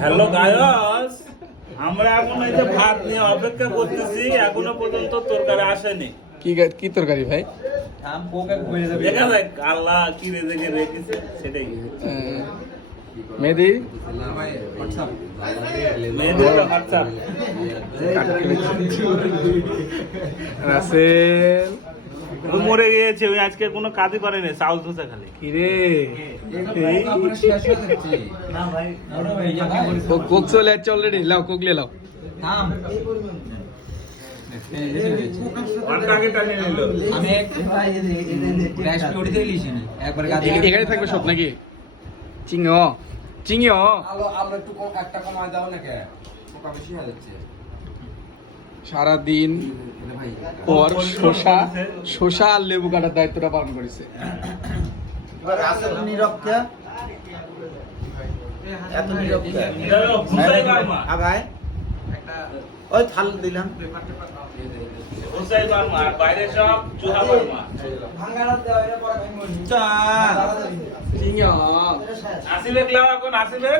Hello গায়স, আমরা এখন এই যে ভাত নিয়ে অপেক্ষা করতেছি, এখনো পর্যন্ত তরকারি আসেনি। কি তরকারি ভাই? দেখা যাক আল্লাহ কি রেজেকে রেখেছে সেটাই। মেহেদি মেয়েদের হোয়াটসঅ্যাপ রাসেল ও মরে গিয়েছে, ওই আজকে কোনো কাজই করেনি, চাউল ধুছে খালি। কিরে কোক চলে যাচ্ছে অলরেডি। লাও কোক লে লাও। এখানে থাকবে সব নাকি? চিংহ চিংহ সারাদিন পর শসা আর লেবু কাটার দায়িত্বটা পালন করেছে। ওই থাল দিলাম বাইরে সব চুহা বার্মা। আসিবে ক্লাব এখন আসিবে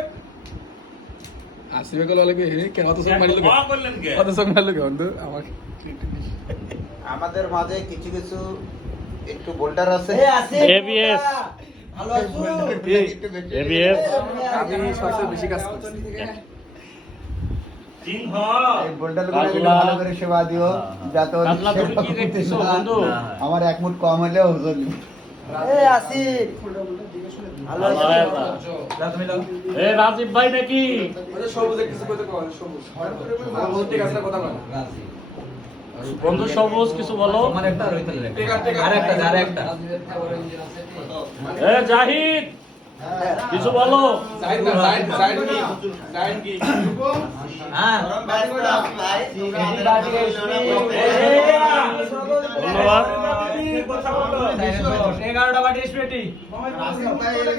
আসিবে কল লাগে কেন অত সব মারিল ক্ষমা করলেন কে? অত সব মারিল কে বন্ধু? আমাকে আমাদের মাঝে কিছু কিছু একটু বোল্ডার আছে। এবিএস ভালো আছো? এবিএস আমি সবচেয়ে বেশি কাজ করছি। সিংহ এই বোল্ডারগুলো একটু ভালো করে সেবা দিও যাতে ওদের কাতলা তুমি কি দেখতেছো বন্ধু? আমার এক মুঠ কম হলেও ওজন এ রাজীব ভাই নাকি? বন্ধু সবুজ কিছু বলো। এ জাহিদ কিছু বলো। ধন্যবাদ। 11টা বাটি স্প্রেটি